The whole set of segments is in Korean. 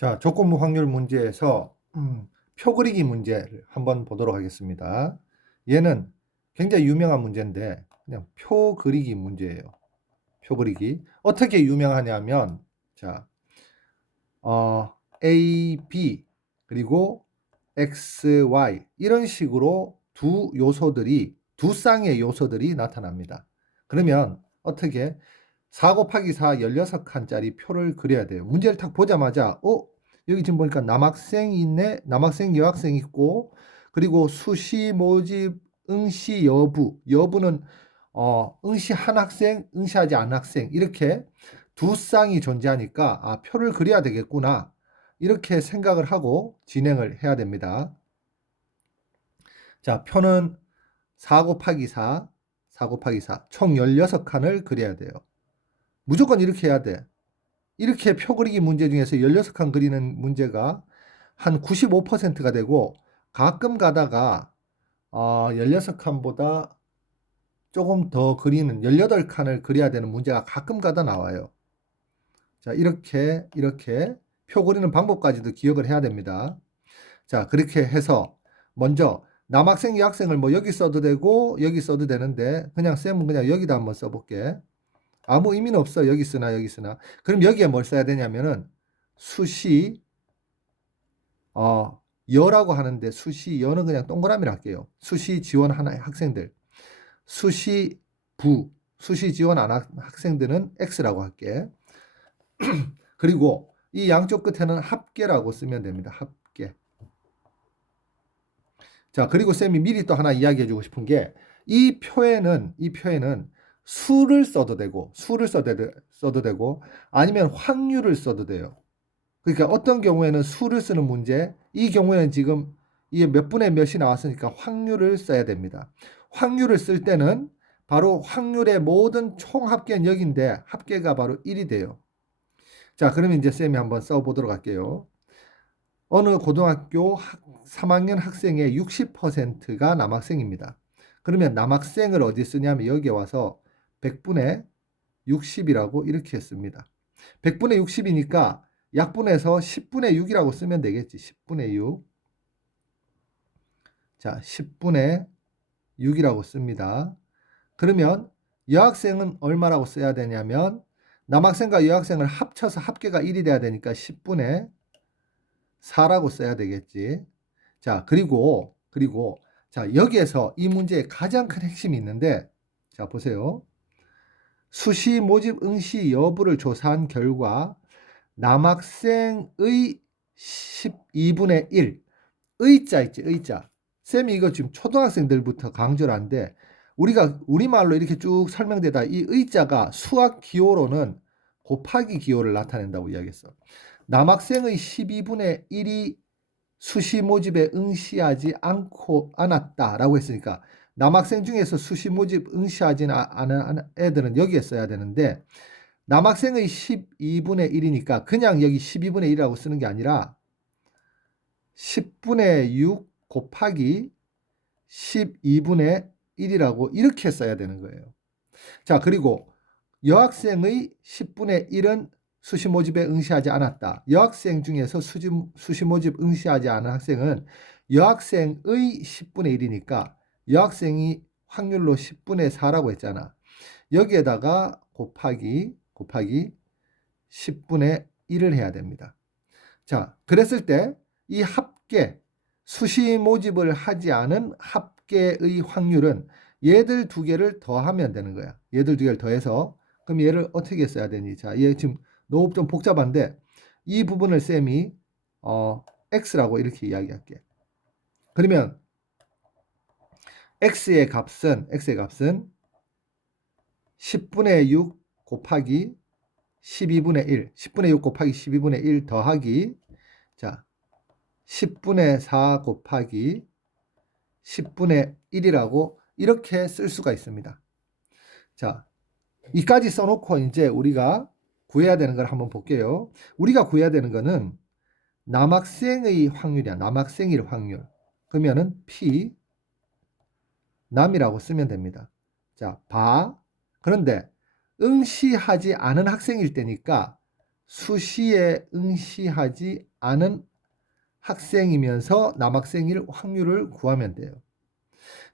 자, 조건부 확률 문제에서 표 그리기 문제를 한번 보도록 하겠습니다. 얘는 굉장히 유명한 문제인데 그냥 표 그리기 문제예요. 표 그리기. 어떻게 유명하냐면 자, A, B 그리고 X, Y 이런 식으로 두 쌍의 요소들이 나타납니다. 그러면 어떻게 4 곱하기 4 16칸짜리 표를 그려야 돼요. 문제를 딱 보자마자 여기 지금 보니까 남학생이 있네. 남학생, 여학생 있고 그리고 수시, 모집, 응시, 여부는 응시한 학생, 응시하지 않은 학생 이렇게 두 쌍이 존재하니까 표를 그려야 되겠구나. 이렇게 생각을 하고 진행을 해야 됩니다. 자, 표는 4 곱하기 4, 4 곱하기 4, 총 16칸을 그려야 돼요. 무조건 이렇게 해야 돼. 이렇게 표 그리기 문제 중에서 16칸 그리는 문제가 한 95%가 되고 가끔 가다가 16칸보다 조금 더 그리는 18칸을 그려야 되는 문제가 가끔 가다 나와요. 자, 이렇게 표 그리는 방법까지도 기억을 해야 됩니다. 자, 그렇게 해서 먼저 남학생, 여학생을 뭐 여기 써도 되고 여기 써도 되는데 그냥 쌤은 그냥 여기다 한번 써볼게. 아무 의미는 없어. 여기 쓰나 여기 쓰나. 그럼 여기에 뭘 써야 되냐면은 수시 여라고 하는데 수시 여는 그냥 동그라미를 할게요. 수시 지원 하나의 학생들. 수시 수시 지원 안 학생들은 X라고 할게. 그리고 이 양쪽 끝에는 합계라고 쓰면 됩니다. 합계. 자, 그리고 쌤이 미리 또 하나 이야기해 주고 싶은 게 이 표에는 수를 써도 되고 아니면 확률을 써도 돼요. 그러니까 어떤 경우에는 수를 쓰는 문제, 이 경우에는 지금 이게 몇 분의 몇이 나왔으니까 확률을 써야 됩니다. 확률을 쓸 때는 바로 확률의 모든 총 합계는 여기인데 합계가 바로 1이 돼요. 자, 그러면 이제 쌤이 한번 써보도록 할게요. 어느 고등학교 3학년 학생의 60%가 남학생입니다. 그러면 남학생을 어디 쓰냐면 여기에 와서 100분의 60이라고 이렇게 씁니다. 100분의 60이니까 약분해서 10분의 6이라고 쓰면 되겠지. 10분의 6. 자, 10분의 6이라고 씁니다. 그러면 여학생은 얼마라고 써야 되냐면 남학생과 여학생을 합쳐서 합계가 1이 돼야 되니까 10분의 4라고 써야 되겠지. 자, 그리고 자, 여기에서 이 문제의 가장 큰 핵심이 있는데 자, 보세요. 수시 모집 응시 여부를 조사한 결과 남학생의 12분의 1 의자 있지, 의자. 쌤이 이거 지금 초등학생들부터 강조를 하는데 우리가 우리말로 이렇게 쭉 설명되다 이 의자가 수학 기호로는 곱하기 기호를 나타낸다고 이야기했어. 남학생의 12분의 1이 수시 모집에 응시하지 않았다라고 했으니까 남학생 중에서 수시 모집 응시하지 않은 애들은 여기에 써야 되는데 남학생의 12분의 1이니까 그냥 여기 12분의 1이라고 쓰는 게 아니라 10분의 6 곱하기 12분의 1이라고 이렇게 써야 되는 거예요. 자, 그리고 여학생의 10분의 1은 수시 모집에 응시하지 않았다. 여학생 중에서 수시 모집 응시하지 않은 학생은 여학생의 10분의 1이니까 여학생이 확률로 10분의 4라고 했잖아. 여기에다가 곱하기 10분의 1을 해야 됩니다. 자, 그랬을 때 이 합계, 수시 모집을 하지 않은 합계의 확률은 얘들 두 개를 더하면 되는 거야. 얘들 두 개를 더해서 그럼 얘를 어떻게 써야 되니? 자, 얘 지금 너무 좀 복잡한데 이 부분을 쌤이 x라고 이렇게 이야기할게. 그러면 x의 값은 10분의 6 곱하기 12분의 1, 10분의 6 곱하기 12분의 1 더하기 자, 10분의 4 곱하기 10분의 1이라고 이렇게 쓸 수가 있습니다. 자, 이까지 써놓고 이제 우리가 구해야 되는 걸 한번 볼게요. 우리가 구해야 되는 거는 남학생의 확률이야. 남학생일 확률. 그러면은 P 남이라고 쓰면 됩니다. 자, 그런데 응시하지 않은 학생일 때니까 수시에 응시하지 않은 학생이면서 남학생일 확률을 구하면 돼요.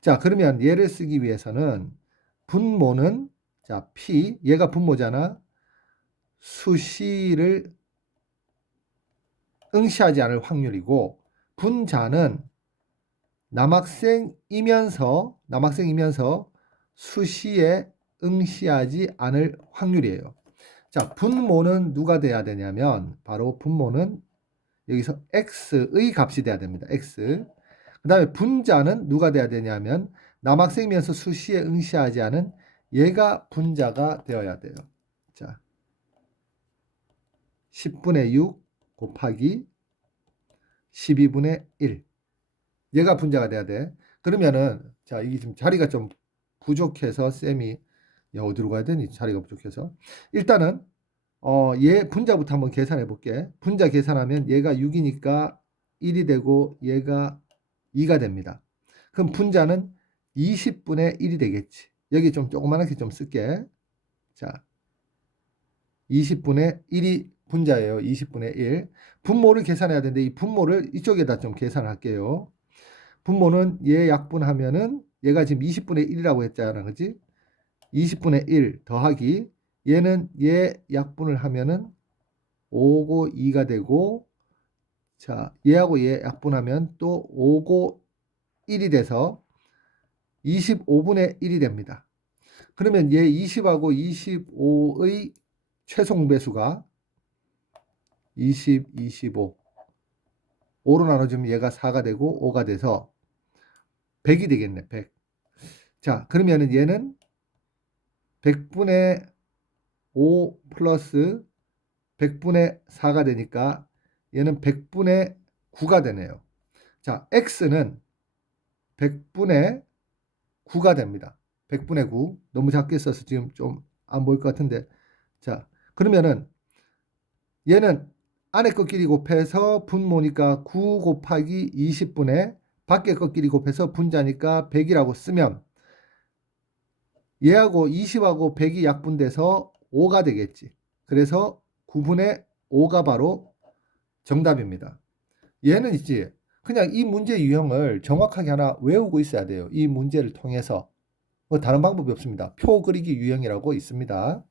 자, 그러면 얘를 쓰기 위해서는 분모는 자, P, 얘가 분모잖아. 수시를 응시하지 않을 확률이고, 분자는 남학생이면서 수시에 응시하지 않을 확률이에요. 자, 분모는 누가 돼야 되냐면 바로 분모는 여기서 x의 값이 돼야 됩니다. x. 그 다음에 분자는 누가 돼야 되냐면 남학생이면서 수시에 응시하지 않은 얘가 분자가 되어야 돼요. 자, 10분의 6 곱하기 12분의 1. 얘가 분자가 돼야 돼. 그러면은 자, 이게 지금 자리가 좀 부족해서 쌤이 어디로 가야 되니? 자리가 부족해서. 일단은 얘 분자부터 한번 계산해 볼게. 분자 계산하면 얘가 6이니까 1이 되고 얘가 2가 됩니다. 그럼 분자는 20분의 1이 되겠지. 여기 좀 조그만하게 좀 쓸게. 자, 20분의 1이 분자예요. 20분의 1. 분모를 계산해야 되는데 이 분모를 이쪽에다 좀 계산할게요. 분모는 얘 약분하면은 얘가 지금 20분의 1이라고 했잖아. 그지? 20분의 1 더하기 얘는 얘 약분을 하면은 5고 2가 되고, 자, 얘하고 얘 약분하면 또 5고 1이 돼서 25분의 1이 됩니다. 그러면 얘 20하고 25의 최소공배수가 20, 25. 5로 나눠주면 얘가 4가 되고 5가 돼서 100이 되겠네. 100. 자, 그러면은 얘는 100분의 5 플러스 100분의 4가 되니까 얘는 100분의 9가 되네요. 자, x는 100분의 9가 됩니다. 100분의 9. 너무 작게 써서 지금 좀 안 보일 것 같은데. 자, 그러면은 얘는 안에 것끼리 곱해서 분모니까 9 곱하기 20분의 밖에 것끼리 곱해서 분자니까 100이라고 쓰면 얘하고 20하고 100이 약분돼서 5가 되겠지. 그래서 9분의 5가 바로 정답입니다. 얘는 있지. 그냥 이 문제 유형을 정확하게 하나 외우고 있어야 돼요. 이 문제를 통해서. 다른 방법이 없습니다. 표 그리기 유형이라고 있습니다.